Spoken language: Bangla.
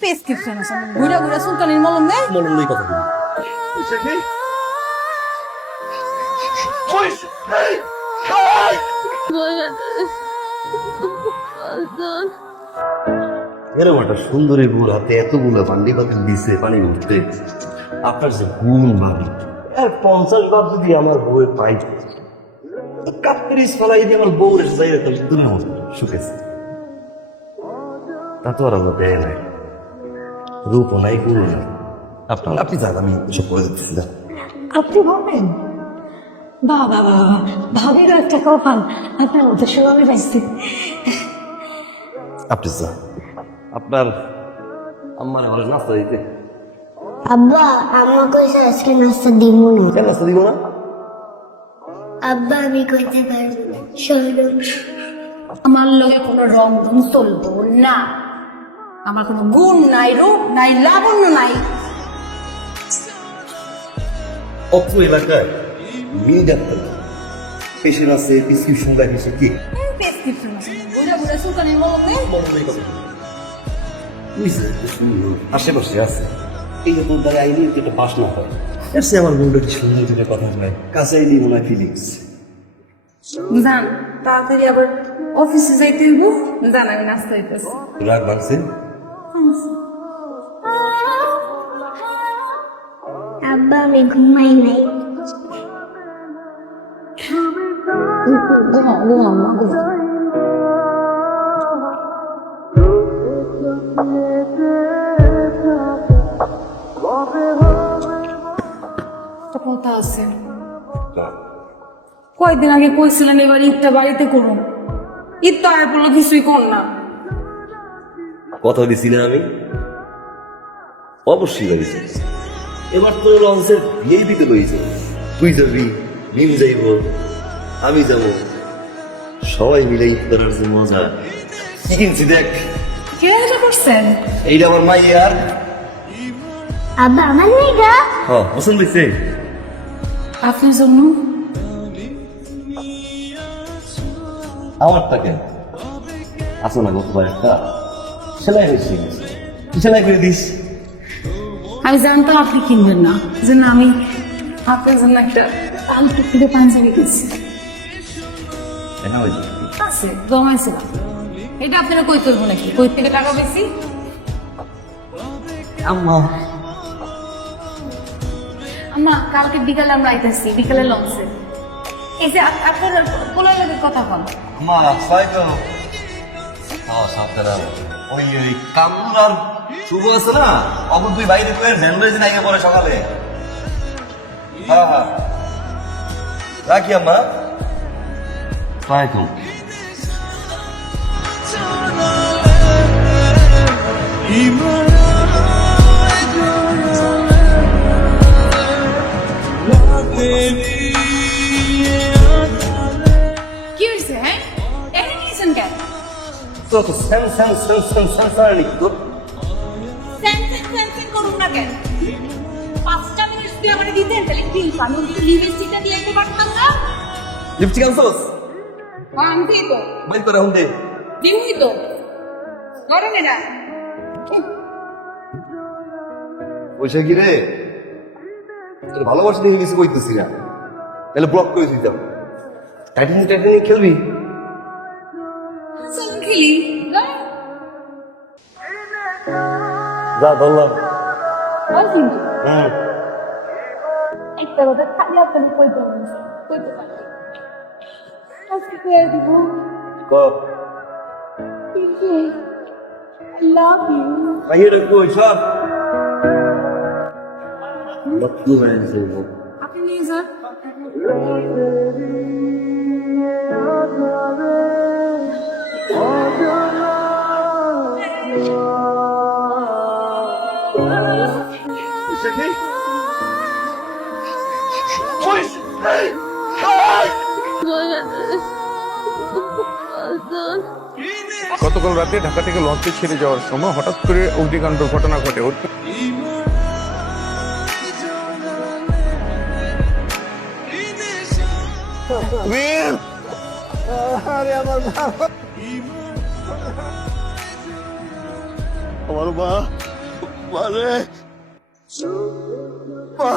প্রেসক্রিপশন আছে। ঘুরে ঘুরে সুলতানির মলম দেয় মলম নেই কথা বলি। এরকম একটা সুন্দরী বুড় হাতে এতগুলো পান্ডি পাতিল দিছে পানি উঠতে। আপনার যে গুণ ভাবি আর পঞ্চাশ বার যদি আমার বউয়ের পাই কাত্রিশ ফলাই যদি আমার এসে যাই তাহলে শুকেছে তা তো আর আমরা দেয় নাই। রূপ নাই গুণ নাই। আপনার আপনি যান আমি সব করে দিচ্ছি যান। আপনি ভাবেন? বাবা বাবা ভাবিরও একটা কপাল। আপনার মতো সুভাবে পাইছি আপনি যান। আপনার আম্মার ঘরে নাস্তা দিতে। আব্বা আম্মা কইছে আজকে নাস্তা দিব না। কেন নাস্তা দিব না? আব্বা আমি কইতে পারব না শোনো। আমার লগে কোনো রং ধং চলবো না। আমার কোনো গুণ নাই রূপ নাই লাবণ্য নাই। অত্র এলাকায় মেয়ে ডাক্তার পেশেন্ট আছে প্রেসক্রিপশন দেখে সে কি? প্রেসক্রিপশন আছে। সুলতানির মনে আশেপাশে আছে। এই যে তোর দ্বারা আইনি একটা পাস না হয়। এর সে আমার কি সুন্দর কথা হয়? কাছে আইনি মনে হয় ফিলিংস জান তাড়াতাড়ি আবার অফিসে যাইতে হইব। জান আমি নাস্তা হইতেছি রাগ লাগছে কয়েকদিন আগে কইছিলেন এবার ঈদটা বাড়িতে করুন। ঈদ তো আয় বলল কিছুই কর না। কথা দিছি না আমি? অবশ্যই লাগিয়েছি এবার তো লঞ্চের বিয়েই দিতে পেরেছে তুই যাবি মিম যাইব আমি যাব। সবাই মিলে ঈদ করার যে মজা। কি কিনছি দেখ? কে এটা করছেন এইটা আমার মাই আর? আব্বা আমার হ্যাঁ পছন্দ হয়েছে? আপনার জন্য? আমারটা কেন? আসো না গতবার একটা? সেলাই হয়েছে সেলাই করে দিস? আমি জানতাম আপনি কিনবেন না। যে না আমি আপনার জন্য একটা পাঞ্জাবি কিনছি। আছে এটা আপনারা কই তুলবো নাকি? কই থেকে টাকা বেশি আম্মা। আমরা কালকে বিকালে আমরা আইতেছি বিকালে লঞ্চে। এই যে আপনার লোকের কথা বল মা সাতটা ওই ওই কামরুল আর শুভ আছে না? অপর দুই বাইরে করে ভ্যান্ডাইজ নাইকে পরে সকালে। হ্যাঁ হ্যাঁ। রাখি আম্মা। তাই তো তো সেন সেন সেন সেন সেন সারানি তো স্যানসেন স্যানসেন করুন না কেন? পাঁচটা মিনিট দিয়ে দিতেন তাহলে প্লিজ আমি লিপস্টিকটা দিয়ে দিতে পারতাম না। লিপস্টিক আনছোস? হ্যাঁ তো বাইর করে হুন দে। দিউই তো। ধরেন এটা। পয়সা কি রে? তোর ভালোবাসা দেখে কিছু কইতেছি না। তাহলে ব্লক করে দিতাম। টাইটানিক টাইটানিক খেলবি? যা ধরলাম একটা কথা খালি আপনাকে কইতে কইতে পারি আজকে কয়ে দিব কর লাভ ইউ বাইরে কই সব লক্ষ্য হয়ে গেছে আপনি নিয়ে যান গতকাল রাতে ঢাকা থেকে লঞ্চে ছেড়ে যাওয়ার সময় হঠাৎ করে অগ্নিকাণ্ড ঘটনা ঘটে। ওর- আমার মা। মানে? মা!